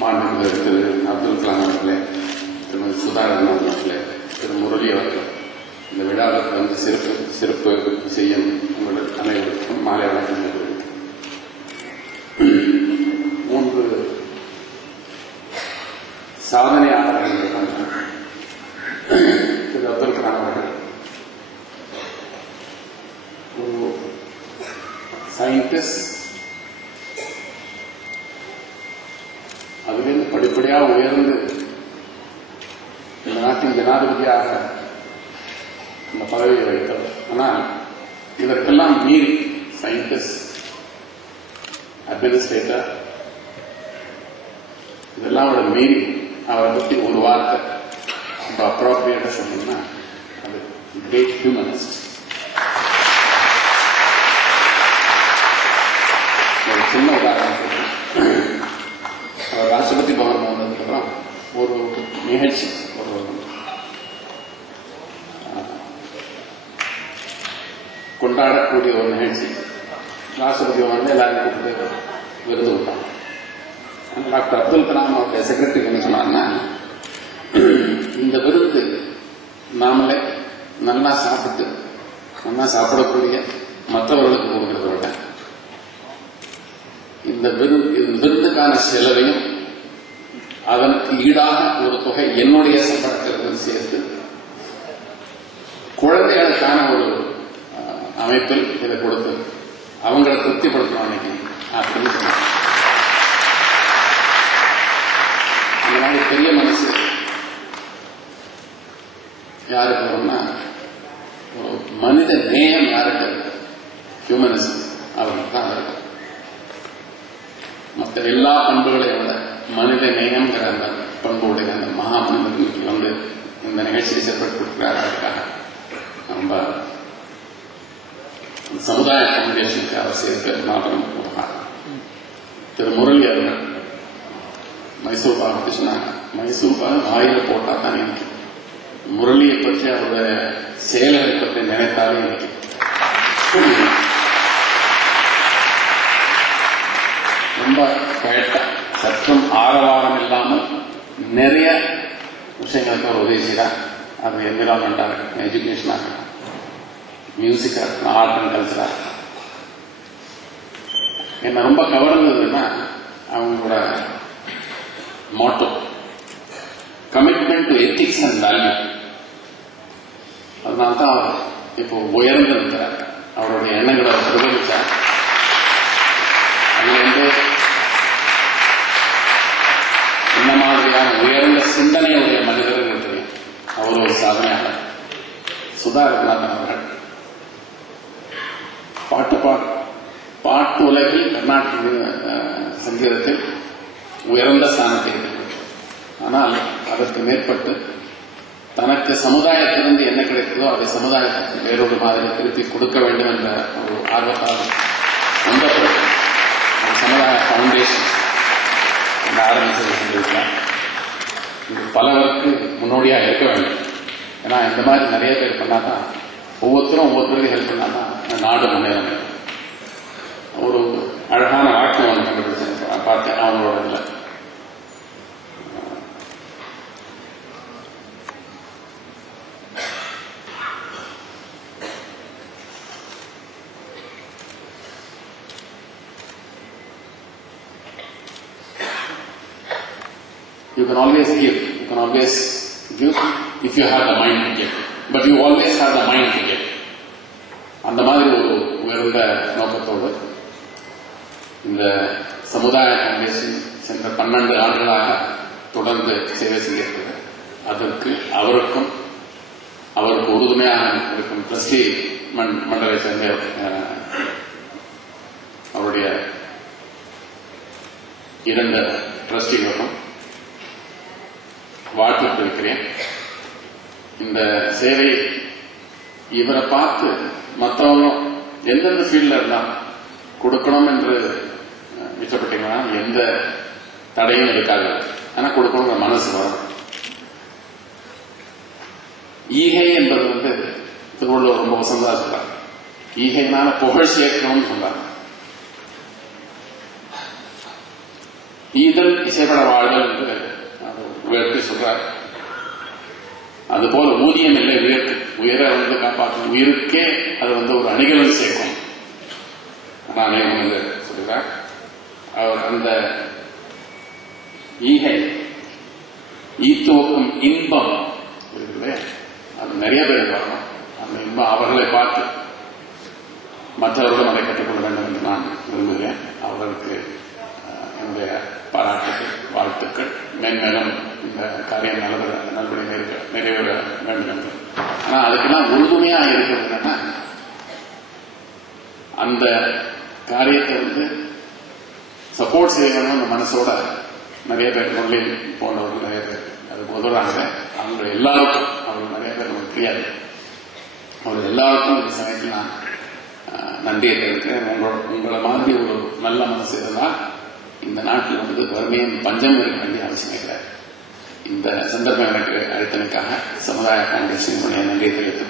மாண்புமிகு திரு அப்துல் கலாம் அவர்களே, திருமதி சுதாகரன் அவர்களே, திரு முரளி அவர்கள் இந்த விழாவுக்கு வந்து சிறப்பு செய்யும் உங்கள் அனைவருக்கும் மாலை வணக்கம். 3 சாதனையாளர்கள் திரு அப்துல் கலாம் அவர்கள் ஒரு சயின்டிஸ்ட், அதிலிருந்து படிப்படியாக உயர்ந்து இந்த நாட்டின் ஜனாதிபதியாக இந்த பதவியை வைத்தவர். ஆனால் இதற்கெல்லாம் மீறி சயின்டிஸ்ட், அட்மினிஸ்ட்ரேட்டர் இதெல்லாம் அவரை மீறி அவரை பற்றி ஒரு வார்த்தை ரொம்ப அப்ராப்ரியேட்டா சொன்னீங்கன்னா அது கிரேட் ஹியூமனிஸ்ட். ஒரு சின்ன உதாரணம் சொல்றேன். அவர் ராஷ்டிரபதி பவன் வந்ததுக்கப்புறம் ஒரு நிகழ்ச்சி, ஒரு கொண்டாடக்கூடிய ஒரு நிகழ்ச்சி, ராஷ்டிரபதி பவன் எல்லாரும் கூப்பிட்டு விருது விட்டாங்க. டாக்டர் அப்துல் கலாம் அவருடைய செக்ரட்டரி என்ன சொன்னாங்கன்னா, இந்த விருது நாமளே நல்லா சாப்பிட்டு நல்லா சாப்பிடக்கூடிய மற்றவர்களுக்கு கொடுக்கிறத விட இந்த விருதுக்கான செலவையும் அதற்கு ஈடாக ஒரு தொகை என்னுடைய சம்பளத்திற்கு சேர்த்து குழந்தைகளுக்கான ஒரு அமைப்பில் இதை கொடுத்து அவங்களை திருப்திப்படுத்தணும் நினைக்கிறேன் அப்படின்னு சொன்னாங்க. அந்த மாதிரி பெரிய மனசு யாருக்கு வரும்னா, மனித நேயம் யாருக்கு, ஹியூமனிசம் அவருக்கு தான் இருக்கு. மற்ற எல்லா பண்புகளையும் விட மனித நேயம்ங்கிற அந்த பண்புடைய அந்த மகா மனிதர்களுக்கு வந்து இந்த நிகழ்ச்சியை செயல்பட்டு கொடுக்கிறார். அதுக்காக நம்ம சமுதாய ஃபவுண்டேஷனுக்கு அவர் சேர்க்க மாபெரும் உபகாரம். திரு முரளி அவர்கள் மைசூர் பாக பற்றி சொன்னாங்க. மைசூர் பாக வாயில போட்டா தான் எனக்கு முரளியை பற்றி அவருடைய செயல்களை பற்றி நினைத்தாலே எனக்கு ரொம்ப கேட்ட சற்றும் ஆரவாரம் இல்லாமல் நிறைய விஷயங்களுக்கு அவர் உதவி செய்கிறார். அது என்விரான்மெண்டா இருக்கட்டும், எஜுகேஷனா இருக்கட்டும், மியூசிக்கா இருக்கட்டும், ஆர்ட் அண்ட் கல்ச்சரா இருக்கட்டும். என்ன ரொம்ப கவர்ந்ததுன்னா அவங்களோட motto commitment to ethics and value. அதனால்தான் அவர் இப்போ உயர்ந்து இருக்கிறார். அவருடைய எண்ணங்களை பிரதிபலித்தார். அது வந்து என்ன மாதிரியான உயர்ந்த சிந்தனையுடைய மனிதர்கள் தெரியும். அவர் ஒரு சாதனையாளர். சுதா ரகுநாதன் அவர்கள் பாட்டு உலகில் கர்நாடக சங்கீதத்தில் உயர்ந்த ஸ்தானத்தை இருக்கிறது. ஆனால் அதற்கு மேற்பட்டு தனக்கு சமுதாயத்திலிருந்து என்ன கிடைத்ததோ அதை சமுதாயத்துக்கு வேறொரு மாதிரி திருப்பி கொடுக்க வேண்டும் என்ற ஒரு ஆர்வத்தால் வந்தபோது சமுதாய ஃபவுண்டேஷன் இந்த ஆரம்பிச்சிருக்கிறார். இது பலருக்கு முன்னோடியாக இருக்க வேண்டும். ஏன்னா இந்த மாதிரி நிறைய பேர் பண்ணாதான், ஒவ்வொருத்தருக்கு ஹெல்ப் பண்ணாதான் நாடு முன்னேறும். ஒரு அழகான வாக்கியம் ஒன்று கண்டுபிடிச்சிருக்கேன், பார்த்தேன் அவங்களோட இல்லை. You can always give. You can always give if you have the mind to give. But you always have the mind to give. அந்த மாதிரி ஒரு உயர்ந்த நோக்கத்தோடு இந்த சமுதாய ஃபவுண்டேஷன் சென்ற 12 ஆண்டுகளாக தொடர்ந்து சேவை செய்கிறது. அதற்கு அவருக்கு உறுதுணையாக இருக்கும் ட்ரஸ்டி மண்டலை சேர்ந்த அவருடைய 2 ட்ரஸ்டிகளுக்கும் வாழ்த்து இருக்கிறேன். இந்த சேவை இவரை பார்த்து மற்றவங்களும் எந்தெந்த ஃபீல்ட்ல இருந்தால் கொடுக்கணும் என்று இஷ்டப்பட்டீங்கன்னா எந்த தடையும் இருக்காது. ஆனா கொடுக்கணுங்கிற மனசு வரும். ஈகை என்பது வந்து திருவள்ளுவர் ரொம்ப வசந்தா சொல்றாங்க. ஈகைனால புகழ் சேர்க்கணும்னு சொல்றாங்க. ஈதல் இசைப்பட வாழ்தல் என்று உயர்த்தி சொல்றார். அதுபோல ஊதியம் இல்லை உயரை காப்பாற்றும் உயிருக்கே அது ஒரு அணிகலன் சேர்க்கும். நானே சொல்கிறார். அவர் அந்த ஈகை ஈத்தோக்கும் இன்பம் இருக்குது, அது நிறைய பேர் வரணும். அந்த இன்பம் அவர்களை பார்த்து மற்றவர்களும் அதை கற்றுக்கொள்ள வேண்டும் என்று நான் விரும்புகிறேன். அவர்களுக்கு என்னுடைய பாராட்டுகள், வாழ்த்துக்கள். மேன்மேலும் இந்த காரியம் நல்லபடி நிறைவேற வேண்டும் என்று. ஆனால் அதுக்கெல்லாம் உறுதுணையாக இருக்கிறது என்னன்னா, அந்த காரியத்தை சப்போர்ட் செய்யணும். அந்த மனசோட நிறைய பேர் முரளி போன்றவர்கள் நிறைய பேர் அதுக்கு உதவுறாங்க. அவங்க எல்லாருக்கும் அவர்கள் நிறைய பேர் நமக்கு தெரியாது. அவர்கள் எல்லாருக்கும் இந்த சமயத்தில் நான் நன்றியை தெரிவிக்கிறேன். உங்களை மாதிரி ஒரு நல்ல மனசு இருந்தால் இந்த நாட்டில் வறுமையும் பஞ்சம் இருக்க வேண்டிய அவசியம் கிடையாது. இந்த சந்தர்ப்பம் எனக்கு அளித்தமைக்காக சமுதாய காங்கிரஸின் நன்றியை தெரிவித்து